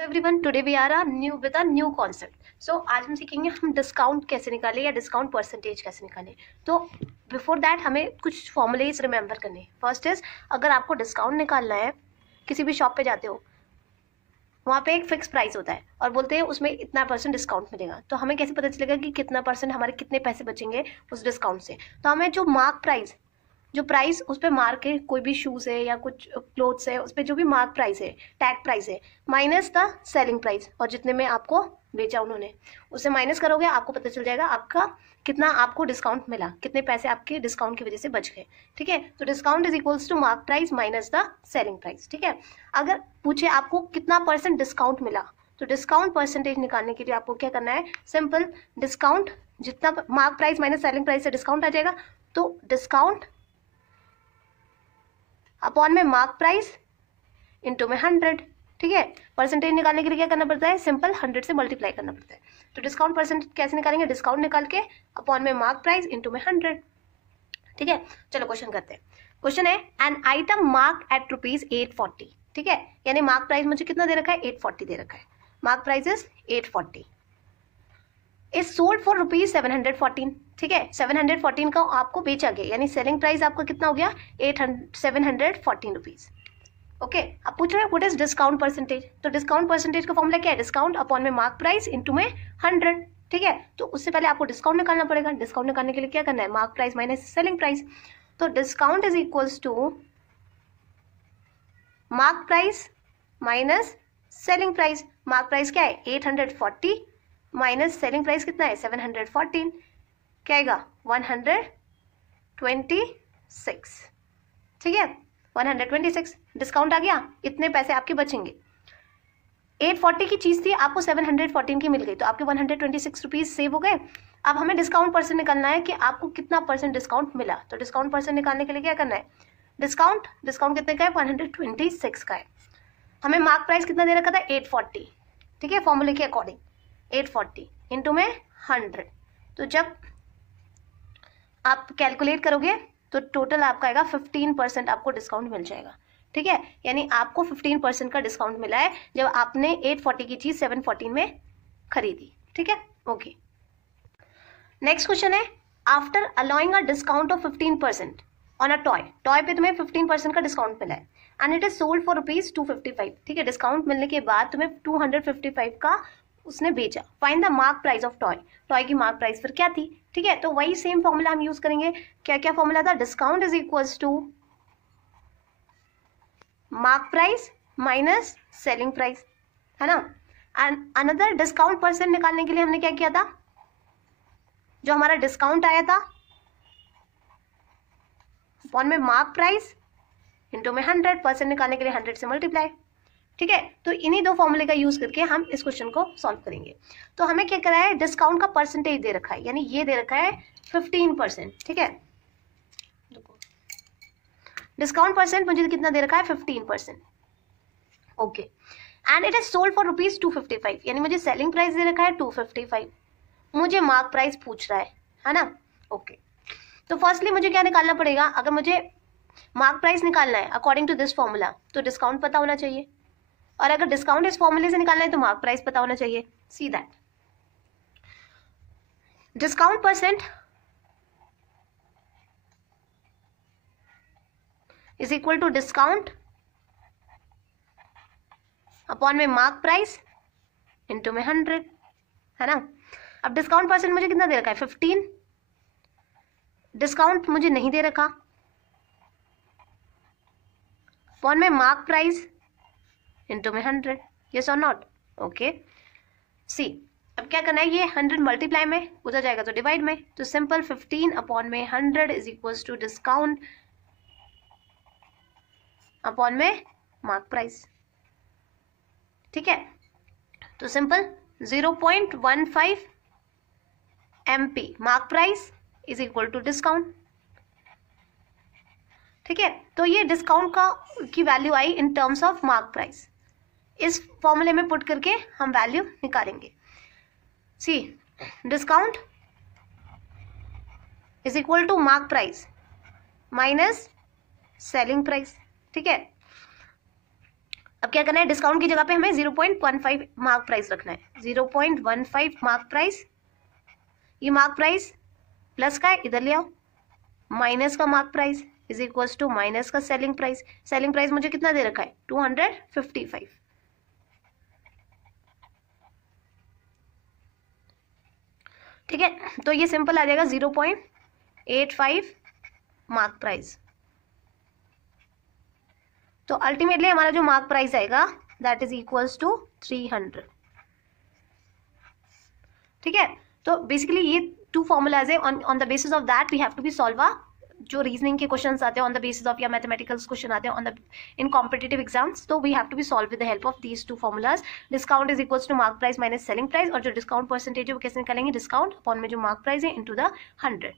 Everyone, today we are new with a new concept. So आज हम सीखेंगे हम डिस्काउंट कैसे निकालें या डिस्काउंट परसेंटेज कैसे निकालें। तो बिफोर दैट हमें कुछ फॉर्मूलेज रिमेंबर करने। फर्स्ट इज, अगर आपको डिस्काउंट निकालना है, किसी भी शॉप पे जाते हो, वहाँ पे एक फिक्स प्राइस होता है और बोलते हैं उसमें इतना % डिस्काउंट मिलेगा। तो हमें कैसे पता चलेगा कि कितना % हमारे कितने पैसे बचेंगे उस डिस्काउंट से? तो हमें जो मार्क प्राइस, जो प्राइस उस पर मार्क है, कोई भी शूज़ है या कुछ क्लोथ्स है, उस पर जो भी मार्क प्राइस है, टैग प्राइस है, माइनस द सेलिंग प्राइस, और जितने में आपको बेचा उन्होंने उससे माइनस करोगे, आपको पता चल जाएगा आपका कितना आपको डिस्काउंट मिला, कितने पैसे आपके डिस्काउंट की वजह से बच गए। ठीक है, तो discount is equals to mark price minus the selling price. ठीक है, अगर पूछे आपको कितना % डिस्काउंट मिला, तो डिस्काउंट परसेंटेज निकालने के लिए आपको क्या करना है? सिंपल, डिस्काउंट जितना mark price minus selling price से डिस्काउंट आ जाएगा, तो डिस्काउंट अपॉन में मार्क प्राइस इंटू में 100। ठीक है, परसेंटेज निकालने के लिए क्या करना पड़ता है? सिंपल 100 से मल्टीप्लाई करना पड़ता है। तो डिस्काउंट परसेंट कैसे निकालेंगे? डिस्काउंट निकाल के अपॉन में मार्क प्राइस इंटू में 100। ठीक है, चलो क्वेश्चन करते हैं। क्वेश्चन है, एन आइटम मार्क एट ₹840। ठीक है, यानी मार्क प्राइस मुझे कितना दे रखा है? 840 दे रखा है। Mark price is 840 is sold for ₹714। ठीक है, 714 का आपको बेचा गया, यानी सेलिंग प्राइस आपका कितना हो गया? 714 रुपीज। ओके, अब पूछ रहे हैं व्हाट इज डिस्काउंट परसेंटेज। तो डिस्काउंट परसेंटेज का फॉर्मूला क्या है? डिस्काउंट अपॉन में मार्क प्राइस इंटू में 100। ठीक है, तो उससे पहले आपको डिस्काउंट निकालना पड़ेगा। डिस्काउंट निकालने के लिए क्या करना है? Mark price minus selling price. तो discount is equals to mark price minus selling price. Mark price क्या है? 840 माइनस सेलिंग प्राइस कितना है? 714। क्या आएगा? 126। ठीक है, 126 डिस्काउंट आ गया, इतने पैसे आपके बचेंगे। 840 की चीज थी, आपको 714 की मिल गई, तो आपके 126 रुपीज सेव हो गए। अब हमें डिस्काउंट परसेंट निकालना है कि आपको कितना % डिस्काउंट मिला। तो डिस्काउंट परसेंट निकालने के लिए क्या करना है? डिस्काउंट कितने का है? 126 का है। हमें मार्क प्राइस कितना दे रखा था? 840। ठीक है, फॉर्मूले के अकॉर्डिंग 840 इंटू में 100। तो जब आप कैलकुलेट करोगे तो टोटल आपका आएगा 15% आपको डिस्काउंट मिल जाएगा। ठीक है, यानी आपको 15% का डिस्काउंट मिला है जब आपने 840 की चीज 714 में खरीदी। ठीक है, ओके। नेक्स्ट क्वेश्चन है, after allowing a discount of 15% on a toy पे तुम्हें 15% का डिस्काउंट मिला है and it is sold for ₹255। ठीक है, डिस्काउंट मिलने के बाद तुम्हें 255 का उसने बेचा। Find the mark price of toy की मार्क प्राइस फिर क्या थी? ठीक है, तो वही सेम फॉर्मूला हम यूज करेंगे। क्या क्या फॉर्मूला था? Discount is equals to mark price minus selling price, है ना। एंड अनदर डिस्काउंट परसेंट निकालने के लिए हमने क्या किया था? जो हमारा डिस्काउंट आया था अपॉन में मार्क प्राइस इंटू में 100, % निकालने के लिए 100 से मल्टीप्लाई। ठीक है, तो इन्हीं दो फॉर्मूले का यूज करके हम इस क्वेश्चन को सॉल्व करेंगे। तो हमें क्या करा है? डिस्काउंट का परसेंटेज दे रखा है, यानी ये दे रखा है 15%। ठीक है, डिस्काउंट परसेंट मुझे कितना दे रखा है? 15%। Okay, and it is sold for ₹255, यानी मुझे सेलिंग प्राइस दे रखा है 255, मुझे मार्क प्राइस पूछ रहा है ना। ओके, तो फर्स्टली मुझे क्या निकालना पड़ेगा? अगर मुझे मार्क प्राइस निकालना है अकॉर्डिंग टू दिस फॉर्मूला, तो डिस्काउंट पता होना चाहिए, और अगर डिस्काउंट इस फॉर्मूले से निकालना है तो मार्क प्राइस पता होना चाहिए। See that discount percent is equal to discount upon में मार्क प्राइस इंटू में 100, है ना। अब डिस्काउंट परसेंट मुझे कितना दे रखा है? 15। डिस्काउंट मुझे नहीं दे रखा, अपॉन में मार्क प्राइस इंटू में 100। यस और नॉट? ओके, सी अब क्या करना है? ये 100 मल्टीप्लाई में, उधर जाएगा तो डिवाइड में। तो सिंपल 15 अपॉन में 100 is equals to discount upon में मार्क प्राइस। ठीक है, तो simple 0.15 MP mark price is equal to discount. ठीक है, तो ये डिस्काउंट की वैल्यू आई in terms of mark price. इस फॉर्मूले में पुट करके हम वैल्यू निकालेंगे। See, discount is equal to mark price minus selling price. ठीक है, अब क्या करना है, डिस्काउंट की जगह पे हमें 0.15 मार्क प्राइस रखना है, 0.15 मार्क प्राइस। ये मार्क प्राइस प्लस का है, इधर ले आओ, माइनस का mark price is equals to minus का सेलिंग प्राइस। सेलिंग प्राइस मुझे कितना दे रखा है, 255। ठीक है, तो ये सिंपल आ जाएगा 0.85 मार्क प्राइस। तो अल्टीमेटली हमारा जो मार्क प्राइस आएगा दैट इज इक्वल्स टू 300। ठीक है, तो बेसिकली ये टू फॉर्मूलाज है, on the basis of that we have to be solve जो रीजनिंग के क्वेश्चंस आते हैं ऑन द बेसिस ऑफ या मैथमेटिकल्स क्वेश्चन आते हैं on the in competitive exams, तो we have to be solve with the help of these two formulas. Discount is equals to mark price minus selling price, और जो discount percentage है वो कैसे निकालेंगे, डिस्काउंट अपॉन में जो मार्क प्राइस है इनटू द 100।